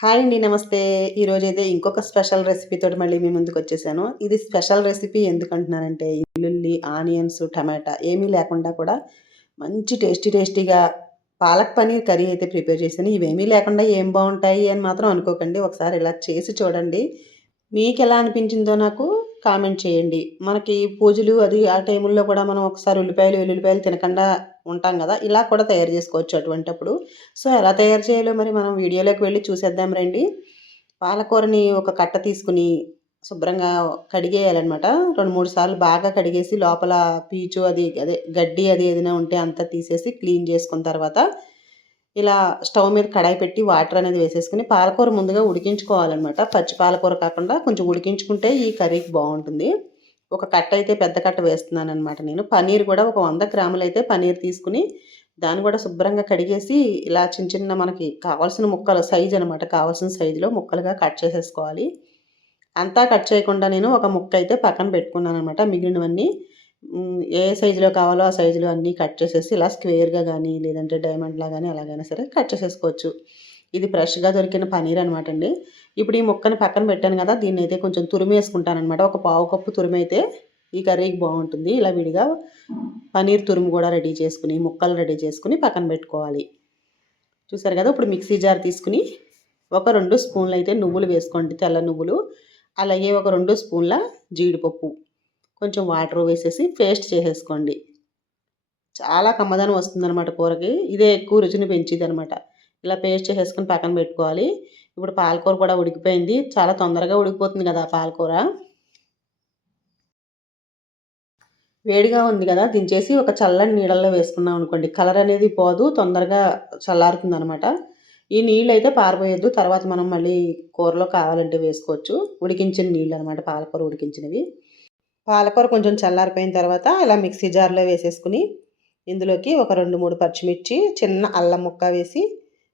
Hi అండి. నమస్తే. ఈరోజైతే ఇంకొక స్పెషల్ రెసిపీతోటి మళ్ళీ మీ ముందుకొచ్చేసాను. ఇది స్పెషల్ రెసిపీ ఎందుకంటున్నానంటే, వెల్లుల్లి, ఆనియన్స్, టమాటా ఏమీ లేకుండా కూడా మంచి టేస్టీగా పాలక్ పన్నీర్ కర్రీ అయితే ప్రిపేర్ చేశాను. ఇవేమీ లేకుండా ఏం బావుంటాయి అని మాత్రం అనుకోకండి. ఒకసారి ఇలా చేసి చూడండి. మీకెలా అనిపించిందో నాకు కామెంట్ చేయండి. మనకి పూజలు అది ఆ టైముల్లో కూడా మనం ఒకసారి ఉల్లిపాయలు, వెల్లుల్లిపాయలు తినకుండా ఉంటాం గదా! ఇలా కూడా తయారు చేసుకోవచ్చు అటువంటప్పుడు. సో, ఎలా తయారు చేయాలో మరి మనం వీడియోలోకి వెళ్లి చూసేద్దాం రండి. పాలకూరని ఒక కట్ట తీసుకొని శుభ్రంగా కడిగేయాలనమాట. 2, 3 సార్లు బాగా కడిగేసి లోపల పీచు అది అదే గడ్డి అది ఏదైనా ఉంటే అంతా తీసేసి క్లీన్ చేసుకున్న తర్వాత ఇలా స్టవ్ మీద కడాయి పెట్టి వాటర్ అనేది వేసేసుకొని పాలకూర ముందుగా ఉడికించుకోవాలనమాట. పచ్చి పాలకూర కాకుండా కొంచెం ఉడికించుకుంటే ఈ కర్రీకి బావుంటుంది. ఒక కట్ట అయితే పెద్ద కట్ట వేస్తున్నాననమాట నేను. పన్నీర్ కూడా ఒక 100 గ్రాములైతే పన్నీర్ తీసుకొని దాన్ని కూడా శుభ్రంగా కడిగేసి ఇలా చిన్న మనకి కావాల్సిన ముక్కలు సైజ్ అనమాట. కావాల్సిన సైజులో ముక్కలుగా కట్ చేసేసుకోవాలి. అంతా కట్ చేయకుండా నేను ఒక ముక్క అయితే పక్కన పెట్టుకున్నాననమాట. మిగిలినవన్నీ ఏ సైజులో కావాలో ఆ సైజులో అన్నీ కట్ చేసేసి ఇలా స్క్వేర్‌గా గానీ, లేదంటే డైమండ్‌లా గానీ ఎలాగైనా సరే కట్ చేసేసుకోవచ్చు. ఇది ఫ్రెష్‌గా దొరికిన పన్నీర్ అనమాట అండి. ఇప్పుడు ఈ ముక్కని పక్కన పెట్టాను కదా! దీన్నైతే కొంచెం తురిమేసుకుంటాననమాట. ఒక పావు కప్పు తురిమైతే ఈ కర్రీకి బావుంటుంది. ఇలా విడిగా పన్నీర్ తురుము కూడా రెడీ చేసుకొని, ముక్కలు రెడీ చేసుకొని పక్కన పెట్టుకోవాలి. చూసారు కదా! ఇప్పుడు మిక్సీ జార్ తీసుకొని ఒక 2 స్పూన్‌లయితే నువ్వులు వేసుకోండి. తెల్ల నువ్వులు. అలాగే ఒక 2 స్పూన్‌ల జీడిపప్పు. కొంచెం వాటర్ వేసేసి పేస్ట్ చేసేసుకోండి. చాలా కమ్మదనం వస్తుందనమాట కూరకి. ఇదే ఎక్కువ రుచిని పెంచిద్దనమాట. ఇలా పేస్ట్ చేసేసుకొని పక్కన పెట్టుకోవాలి. ఇప్పుడు పాలకూర కూడా ఉడికిపోయింది. చాలా తొందరగా ఉడికిపోతుంది కదా పాలకూర. వేడిగా ఉంది కదా! దించేసి ఒక చల్లని నీళ్ళల్లో వేసుకున్నాం అనుకోండి. కలర్ అనేది పోదు. తొందరగా చల్లారుతుందనమాట. ఈ నీళ్ళైతే పారబోయొద్దు. తర్వాత మనం మళ్ళీ కూరలో కావాలంటే వేసుకోవచ్చు. ఉడికించిన నీళ్ళనమాట. పాలకూర ఉడికించినవి. పాలకూర కొంచెం చల్లారిపోయిన తర్వాత ఇలా మిక్సీ జార్‌లో వేసేసుకొని, ఇందులోకి ఒక 2, 3 పచ్చిమిర్చి, చిన్న అల్లం ముక్క వేసి,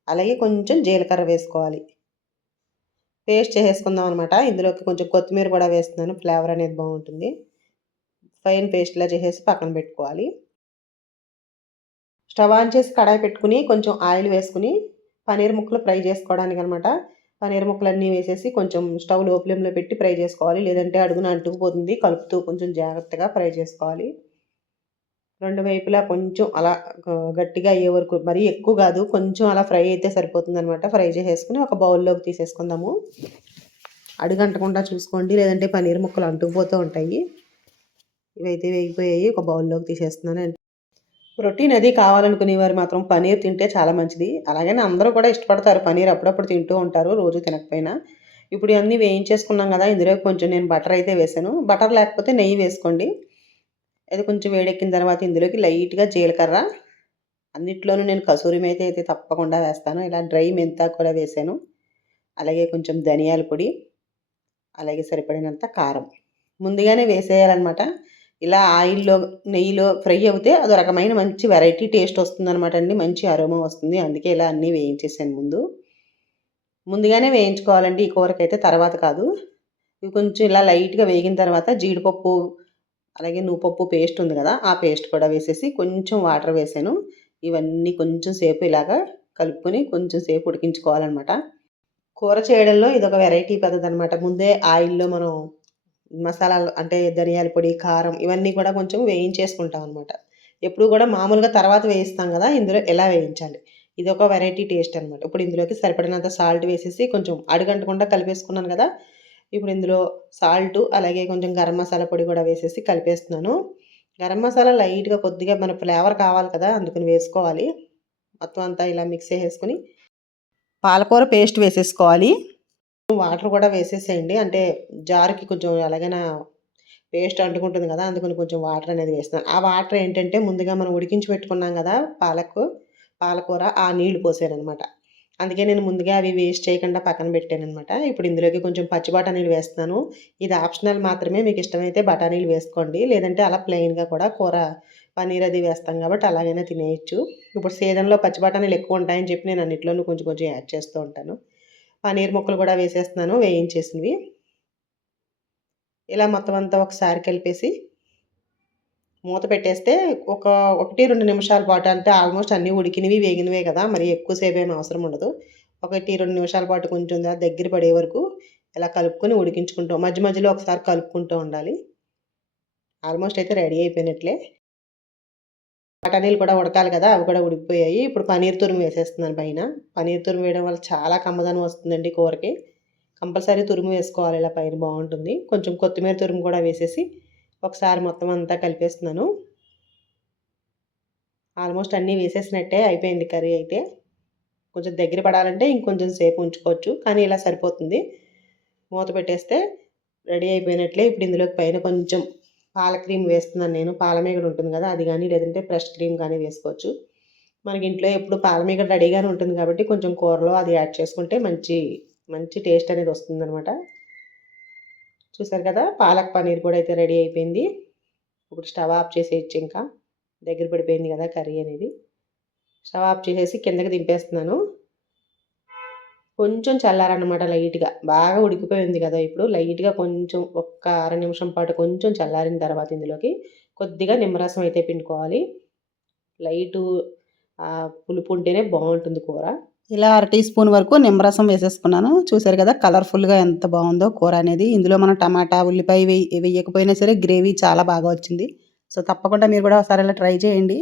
అలాగే కొంచెం జీలకర్ర వేసుకోవాలి. పేస్ట్ చేసేసుకుందాం అనమాట. ఇందులోకి కొంచెం కొత్తిమీర కూడా వేస్తున్నాను. ఫ్లేవర్ అనేది బావుంటుంది. ఫైన్ పేస్ట్‌లా చేసేసి పక్కన పెట్టుకోవాలి. స్టవ్ ఆన్ చేసి కడాయి పెట్టుకొని, కొంచెం ఆయిల్ వేసుకొని, పన్నీర్ ముక్కలు ఫ్రై చేసుకోవడానికనమాట. పన్నీర్ ముక్కలన్నీ వేసేసి కొంచెం స్టవ్ లో ఫ్లేమ్‌లో పెట్టి ఫ్రై చేసుకోవాలి. లేదంటే అడుగున అంటుకుపోతుంది. కలుపుతూ కొంచెం జాగ్రత్తగా ఫ్రై చేసుకోవాలి. రెండు వైపులా కొంచెం అలా గట్టిగా అయ్యే వరకు మరీ ఎక్కువ కాదు. కొంచెం అలా ఫ్రై అయితే సరిపోతుందనమాట. ఫ్రై చేసేసుకొని ఒక బౌల్‌లోకి తీసేసుకుందాము. అడుగంటకుండా చూసుకోండి. లేదంటే పన్నీర్ ముక్కలు అంటుకుపోతూ ఉంటాయి. ఇవైతే వేగిపోయాయి. ఒక బౌల్‌లోకి తీసేస్తున్నాను. ప్రోటీన్ అది కావాలనుకునేవారు మాత్రం పన్నీర్ తింటే చాలా మంచిది. అలాగని అందరూ కూడా ఇష్టపడతారు పన్నీర్ అప్పుడప్పుడు తింటూ ఉంటారు రోజు తినకపోయినా. ఇప్పుడు ఇవన్నీ వేయించేసుకున్నాం కదా! ఇందులో కొంచెం నేను బటర్ అయితే వేశాను. బటర్ లేకపోతే నెయ్యి వేసుకోండి. అది కొంచెం వేడెక్కిన తర్వాత ఇందులోకి లైట్‌గా జీలకర్ర, అన్నిట్లోనూ నేను కసూరి మేతి అయితే తప్పకుండా వేస్తాను. ఇలా డ్రై మెంతాకు కూడా వేశాను. అలాగే కొంచెం ధనియాల పొడి, అలాగే సరిపడినంత కారం. ముందుగానే వేసేయాలనమాట. ఇలా ఆయిల్‌లో, నెయ్యిలో ఫ్రై అవుతే అదో రకమైన మంచి వెరైటీ టేస్ట్ వస్తుందనమాట అండి. మంచి అరోమా వస్తుంది. అందుకే ఇలా అన్నీ వేయించేసాను ముందు. ముందుగానే వేయించుకోవాలండి ఈ కూరకైతే తర్వాత కాదు. ఇవి కొంచెం ఇలా లైట్‌గా వేగిన తర్వాత జీడిపప్పు, అలాగే నువ్వుపప్పు పేస్ట్ ఉంది కదా! ఆ పేస్ట్ కూడా వేసేసి కొంచెం వాటర్ వేసాను. ఇవన్నీ కొంచెం సేపు ఇలాగా కలుపుకొని కొంచెం సేపు ఉడికించుకోవాలనమాట. కూర చేయడంలో ఇదొక వెరైటీ పద్ధతనమాట. ముందే ఆయిల్‌లో మనం మసాలాలు అంటే ధనియాల పొడి, కారం ఇవన్నీ కూడా కొంచెం వేయించేసుకుంటాం అనమాట. ఎప్పుడు కూడా మామూలుగా తర్వాత వేయిస్తాం గదా! ఇందులో ఇలా వేయించాలి. ఇదొక వెరైటీ టేస్ట్ అనమాట. ఇప్పుడు ఇందులోకి సరిపడినంత సాల్ట్ వేసేసి కొంచెం అడుగంటకుండా కలిపేసుకున్నాను గదా! ఇప్పుడు ఇందులో సాల్టు అలాగే కొంచెం గరం మసాలా పొడి కూడా వేసేసి కలిపేస్తున్నాను. గరం మసాలా లైట్‌గా కొద్దిగా మన ఫ్లేవర్ కావాలి కదా! అందుకని వేసుకోవాలి. మొత్తం అంతా ఇలా మిక్స్ చేసేసుకొని పాలకూర పేస్ట్ వేసేసుకోవాలి. వాటర్ కూడా వేసేసేయండి. అంటే జార్‌కి కొంచెం ఎలాగైనా పేస్ట్ అంటుకుంటుంది గదా! అందుకని కొంచెం వాటర్ అనేది వేస్తున్నాను. ఆ వాటర్ ఏంటంటే ముందుగా మనం ఉడికించి పెట్టుకున్నాం గదా! పాలకూర ఆ నీళ్లు పోసాననమాట. అందుకే నేను ముందుగా అవి వేస్ట్ చేయకుండా పక్కన పెట్టాననమాట. ఇప్పుడు ఇందులోకి కొంచెం పచ్చి బఠానీలు వేస్తున్నాను. ఇది ఆప్షనల్ మాత్రమే. మీకు ఇష్టమైతే బఠానీలు వేసుకోండి. లేదంటే అలా ప్లెయిన్‌గా కూడా కూర పన్నీర్ అది వేస్తాం కాబట్టి అలాగైనా తినేయొచ్చు. ఇప్పుడు సీజన్‌లో పచ్చి బఠానీలు ఎక్కువ ఉంటాయని చెప్పి నేను అన్నిట్లోనూ కొంచెం కొంచెం యాడ్ చేస్తూ ఉంటాను. పన్నీర్ ముక్కలు కూడా వేసేస్తున్నాను వేయించేసినవి. ఇలా మొత్తం అంతా ఒకసారి కలిపేసి మూత పెట్టేస్తే ఒక 1, 2 నిమిషాల పాటు అంటే ఆల్మోస్ట్ అన్నీ ఉడికినవి, వేగినవే కదా! మరి ఎక్కువ సేపేమి అవసరం ఉండదు. 2 నిమిషాల పాటు కొంచెం దగ్గర పడే వరకు ఇలా కలుపుకొని ఉడికించుకుంటాం. మధ్య మధ్యలో ఒకసారి కలుపుకుంటూ ఉండాలి. ఆల్మోస్ట్ అయితే రెడీ అయిపోయినట్లే. బఠానీలు కూడా ఉడకాలి కదా! అవి కూడా ఉడికిపోయాయి. ఇప్పుడు పన్నీర్ తురుము వేసేస్తున్నాను పైన. పన్నీర్ తురుము వేయడం వల్ల చాలా కమ్మదనం వస్తుందండి కూరకి. కంపల్సరీ తురుము వేసుకోవాలి, ఇలా పైన బాగుంటుంది. కొంచెం కొత్తిమీర తురుము కూడా వేసేసి ఒకసారి మొత్తం అంతా కలిపేస్తున్నాను. ఆల్మోస్ట్ అన్నీ వేసేసినట్టే అయిపోయింది కర్రీ అయితే. కొంచెం దగ్గర పడాలంటే ఇంకొంచెం సేపు ఉంచుకోవచ్చు, కానీ ఇలా సరిపోతుంది. మూత పెట్టేస్తే రెడీ అయిపోయినట్లే. ఇప్పుడు ఇందులోకి పైన కొంచెం పాల క్రీమ్ వేస్తున్నాను నేను. పాలమీగడ ఉంటుంది కదా, అది కానీ లేదంటే ఫ్రెష్ క్రీమ్ కానీ వేసుకోవచ్చు. మనకి ఇంట్లో ఎప్పుడు పాలమీగడ రెడీగానే ఉంటుంది కాబట్టి కొంచెం కూరలో అది యాడ్ చేసుకుంటే మంచి మంచి టేస్ట్ అనేది వస్తుందనమాట. చూసారు కదా, పాలక్ పన్నీర్ కూడా అయితే రెడీ అయిపోయింది. ఇప్పుడు స్టవ్ ఆఫ్ చేసేయచ్చు. ఇంకా దగ్గర పడిపోయింది కదా కర్రీ అనేది. స్టవ్ ఆఫ్ చేసేసి కిందకి దింపేస్తున్నాను. కొంచెం చల్లారనమాట లైట్‌గా. బాగా ఉడికిపోయింది కదా! ఇప్పుడు లైట్‌గా కొంచెం ఒక్క అర నిమిషం పాటు కొంచెం చల్లారిన తర్వాత ఇందులోకి కొద్దిగా నిమ్మరసం అయితే పిండుకోవాలి. లైటు పులుపు ఉంటేనే బాగుంటుంది కూర. ఇలా అర టీ స్పూన్ వరకు నిమ్మరసం వేసేసుకున్నాను. చూసారు కదా కలర్‌ఫుల్‌గా ఎంత బాగుందో కూర అనేది. ఇందులో మనం టమాటా, ఉల్లిపాయ వేయకపోయినా సరే గ్రేవీ చాలా బాగా వచ్చింది. సో, తప్పకుండా మీరు కూడా ఒకసారి ఇలా ట్రై చేయండి.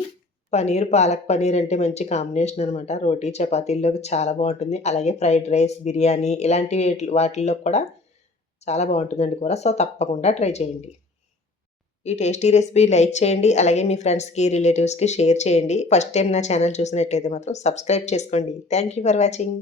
పన్నీర్, పాలక్ పన్నీర్ అంటే మంచి కాంబినేషన్ అనమాట. రోటీ, చపాతీల్లోకి చాలా బాగుంటుంది. అలాగే ఫ్రైడ్ రైస్, బిర్యానీ ఇలాంటి వాటిల్లో కూడా చాలా బాగుంటుందండి కూర. సో, తప్పకుండా ట్రై చేయండి. ఈ టేస్టీ రెసిపీ లైక్ చేయండి. అలాగే మీ ఫ్రెండ్స్‌కి, రిలేటివ్స్‌కి షేర్ చేయండి. ఫస్ట్ టైం నా ఛానల్ చూసినట్లయితే మాత్రం సబ్స్క్రైబ్ చేసుకోండి. Thank you for watching.